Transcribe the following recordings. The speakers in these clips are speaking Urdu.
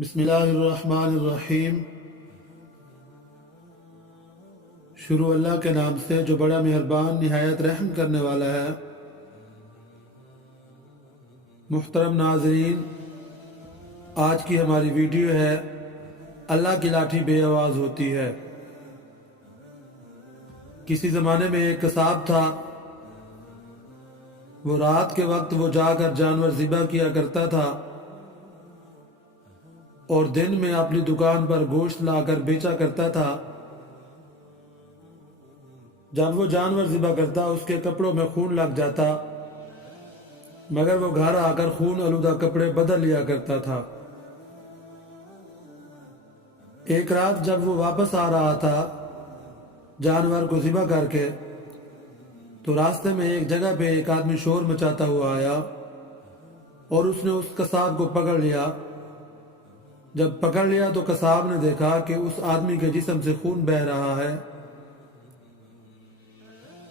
بسم اللہ الرحمن الرحیم۔ شروع اللہ کے نام سے جو بڑا مہربان نہایت رحم کرنے والا ہے۔ محترم ناظرین، آج کی ہماری ویڈیو ہے اللہ کی لاٹھی بے آواز ہوتی ہے۔ کسی زمانے میں ایک قصاب تھا، وہ رات کے وقت وہ جا کر جانور ذبح کیا کرتا تھا اور دن میں اپنی دکان پر گوشت لا کر بیچا کرتا تھا۔ جب وہ جانور ذبح کرتا اس کے کپڑوں میں خون لگ جاتا، مگر وہ گھر آ کر خون آلودہ کپڑے بدل لیا کرتا تھا۔ ایک رات جب وہ واپس آ رہا تھا جانور کو ذبح کر کے، تو راستے میں ایک جگہ پہ ایک آدمی شور مچاتا ہوا آیا اور اس نے اس قصاب کو پکڑ لیا۔ جب پکڑ لیا تو قصاب نے دیکھا کہ اس آدمی کے جسم سے خون بہہ رہا ہے،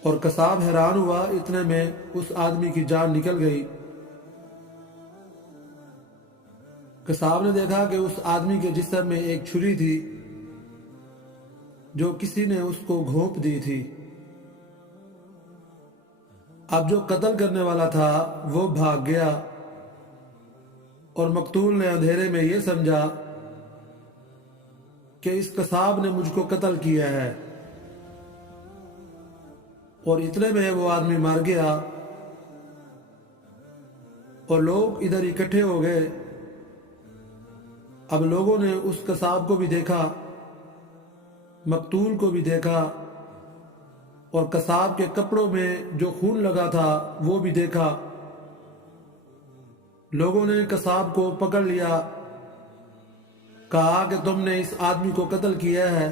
اور قصاب حیران ہوا، اتنے میں اس آدمی کی جان نکل گئی۔ قصاب نے دیکھا کہ اس آدمی کے جسم میں ایک چھری تھی جو کسی نے اس کو گھونپ دی تھی۔ اب جو قتل کرنے والا تھا وہ بھاگ گیا، اور مقتول نے اندھیرے میں یہ سمجھا کہ اس قصاب نے مجھ کو قتل کیا ہے، اور اتنے میں وہ آدمی مر گیا، اور لوگ ادھر اکٹھے ہو گئے۔ اب لوگوں نے اس قصاب کو بھی دیکھا، مقتول کو بھی دیکھا، اور قصاب کے کپڑوں میں جو خون لگا تھا وہ بھی دیکھا۔ لوگوں نے قصاب کو پکڑ لیا، کہا کہ تم نے اس آدمی کو قتل کیا ہے،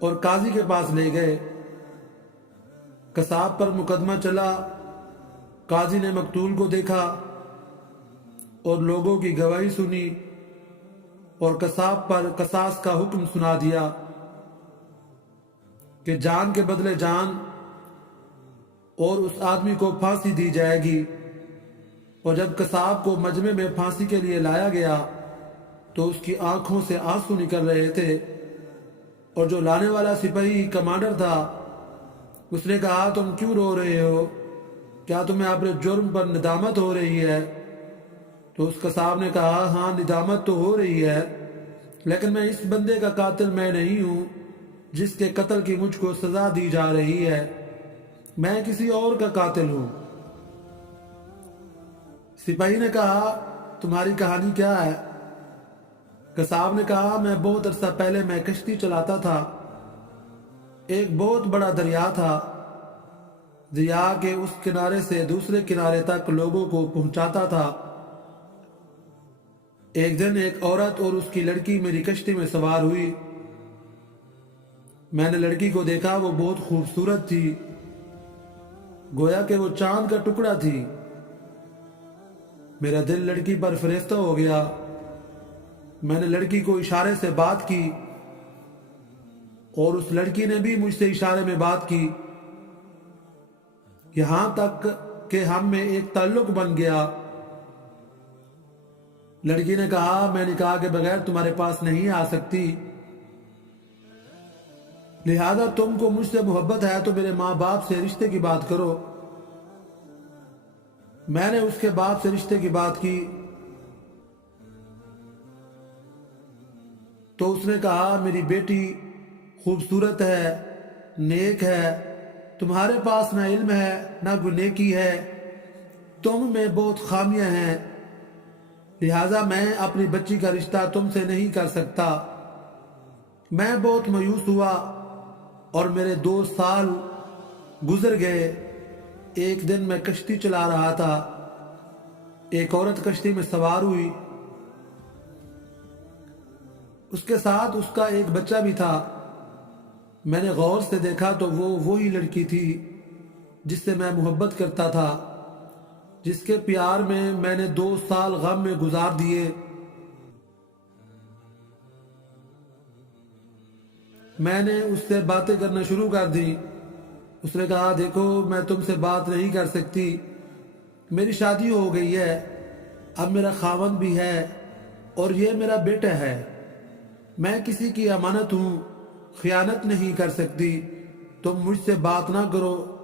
اور قاضی کے پاس لے گئے۔ قصاب پر مقدمہ چلا، قاضی نے مقتول کو دیکھا اور لوگوں کی گواہی سنی، اور قصاب پر قصاص کا حکم سنا دیا کہ جان کے بدلے جان، اور اس آدمی کو پھانسی دی جائے گی۔ اور جب قصاب کو مجمع میں پھانسی کے لیے لایا گیا تو اس کی آنکھوں سے آنسو نکل رہے تھے، اور جو لانے والا سپاہی کمانڈر تھا اس نے کہا تم کیوں رو رہے ہو؟ کیا تمہیں اپنے جرم پر ندامت ہو رہی ہے؟ تو اس قصاب نے کہا ہاں ندامت تو ہو رہی ہے، لیکن میں اس بندے کا قاتل میں نہیں ہوں جس کے قتل کی مجھ کو سزا دی جا رہی ہے، میں کسی اور کا قاتل ہوں۔ سپاہی نے کہا تمہاری کہانی کیا ہے؟ قصاب نے کہا میں بہت عرصہ پہلے میں کشتی چلاتا تھا، ایک بہت بڑا دریا تھا، دریا کے اس کنارے سے دوسرے کنارے تک لوگوں کو پہنچاتا تھا۔ ایک دن ایک عورت اور اس کی لڑکی میری کشتی میں سوار ہوئی۔ میں نے لڑکی کو دیکھا، وہ بہت خوبصورت تھی، گویا کہ وہ چاند کا ٹکڑا تھی۔ میرا دل لڑکی پر فریفتہ ہو گیا۔ میں نے لڑکی کو اشارے سے بات کی، اور اس لڑکی نے بھی مجھ سے اشارے میں بات کی، یہاں تک کہ ہم میں ایک تعلق بن گیا۔ لڑکی نے کہا میں نکاح کے بغیر تمہارے پاس نہیں آ سکتی، لہذا تم کو مجھ سے محبت ہے تو میرے ماں باپ سے رشتے کی بات کرو۔ میں نے اس کے باپ سے رشتے کی بات کی تو اس نے کہا میری بیٹی خوبصورت ہے، نیک ہے، تمہارے پاس نہ علم ہے نہ کوئی نیکی ہے، تم میں بہت خامیاں ہیں، لہذا میں اپنی بچی کا رشتہ تم سے نہیں کر سکتا۔ میں بہت مایوس ہوا اور میرے 2 سال گزر گئے۔ ایک دن میں کشتی چلا رہا تھا، ایک عورت کشتی میں سوار ہوئی، اس کے ساتھ اس کا ایک بچہ بھی تھا۔ میں نے غور سے دیکھا تو وہ وہی لڑکی تھی جس سے میں محبت کرتا تھا، جس کے پیار میں نے 2 سال غم میں گزار دیے۔ میں نے اس سے باتیں کرنا شروع کر دی۔ اس نے کہا دیکھو میں تم سے بات نہیں کر سکتی، میری شادی ہو گئی ہے، اب میرا خاوند بھی ہے، اور یہ میرا بیٹا ہے، میں کسی کی امانت ہوں، خیانت نہیں کر سکتی، تم مجھ سے بات نہ کرو۔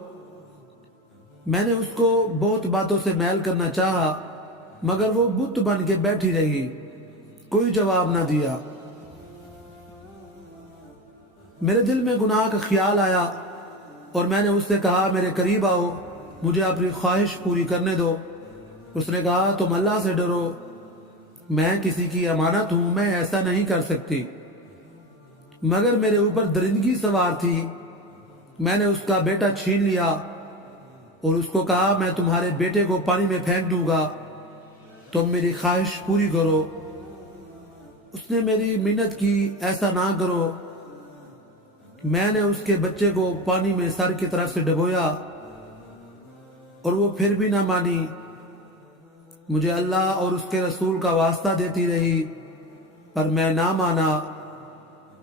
میں نے اس کو بہت باتوں سے میل کرنا چاہا، مگر وہ بت بن کے بیٹھی رہی، کوئی جواب نہ دیا۔ میرے دل میں گناہ کا خیال آیا اور میں نے اس سے کہا میرے قریب آؤ، مجھے اپنی خواہش پوری کرنے دو۔ اس نے کہا تم اللہ سے ڈرو، میں کسی کی امانت ہوں، میں ایسا نہیں کر سکتی۔ مگر میرے اوپر درندگی سوار تھی، میں نے اس کا بیٹا چھین لیا اور اس کو کہا میں تمہارے بیٹے کو پانی میں پھینک دوں گا، تم میری خواہش پوری کرو۔ اس نے میری منت کی ایسا نہ کرو۔ میں نے اس کے بچے کو پانی میں سر کی طرف سے ڈبویا اور وہ پھر بھی نہ مانی، مجھے اللہ اور اس کے رسول کا واسطہ دیتی رہی، پر میں نہ مانا۔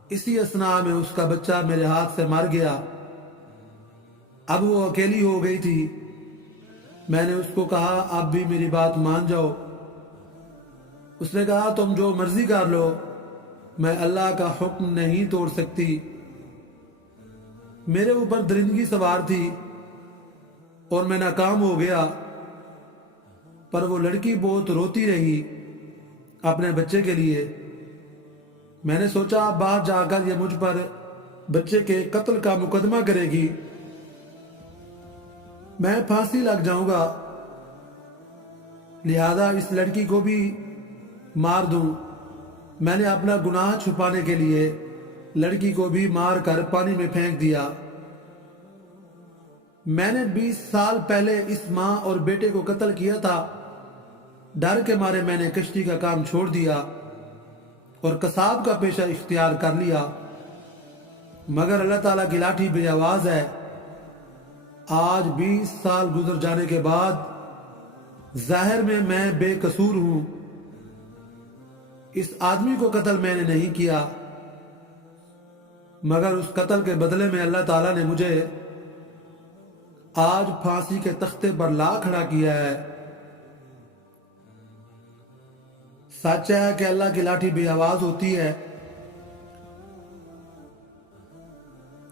اسی اثناء میں اس کا بچہ میرے ہاتھ سے مر گیا۔ اب وہ اکیلی ہو گئی تھی۔ میں نے اس کو کہا اب بھی میری بات مان جاؤ۔ اس نے کہا تم جو مرضی کر لو، میں اللہ کا حکم نہیں توڑ سکتی۔ میرے اوپر درندگی سوار تھی اور میں ناکام ہو گیا، پر وہ لڑکی بہت روتی رہی اپنے بچے کے لیے۔ میں نے سوچا باہر جا کر یہ مجھ پر بچے کے قتل کا مقدمہ کرے گی، میں پھانسی لگ جاؤں گا، لہذا اس لڑکی کو بھی مار دوں۔ میں نے اپنا گناہ چھپانے کے لیے لڑکی کو بھی مار کر پانی میں پھینک دیا۔ میں نے 20 سال پہلے اس ماں اور بیٹے کو قتل کیا تھا، ڈر کے مارے میں نے کشتی کا کام چھوڑ دیا اور قصاب کا پیشہ اختیار کر لیا، مگر اللہ تعالیٰ کی لاٹھی بے آواز ہے۔ آج 20 سال گزر جانے کے بعد ظاہر میں بے قصور ہوں۔ اس آدمی کو قتل میں نے نہیں کیا، مگر اس قتل کے بدلے میں اللہ تعالیٰ نے مجھے آج پھانسی کے تختے پر لا کھڑا کیا ہے۔ سچ ہے کہ اللہ کی لاٹھی بے آواز ہوتی ہے۔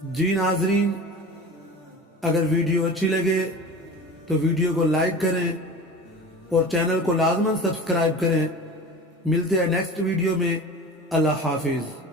جی ناظرین، اگر ویڈیو اچھی لگے تو ویڈیو کو لائک کریں اور چینل کو لازماً سبسکرائب کریں۔ ملتے ہیں نیکسٹ ویڈیو میں۔ اللہ حافظ۔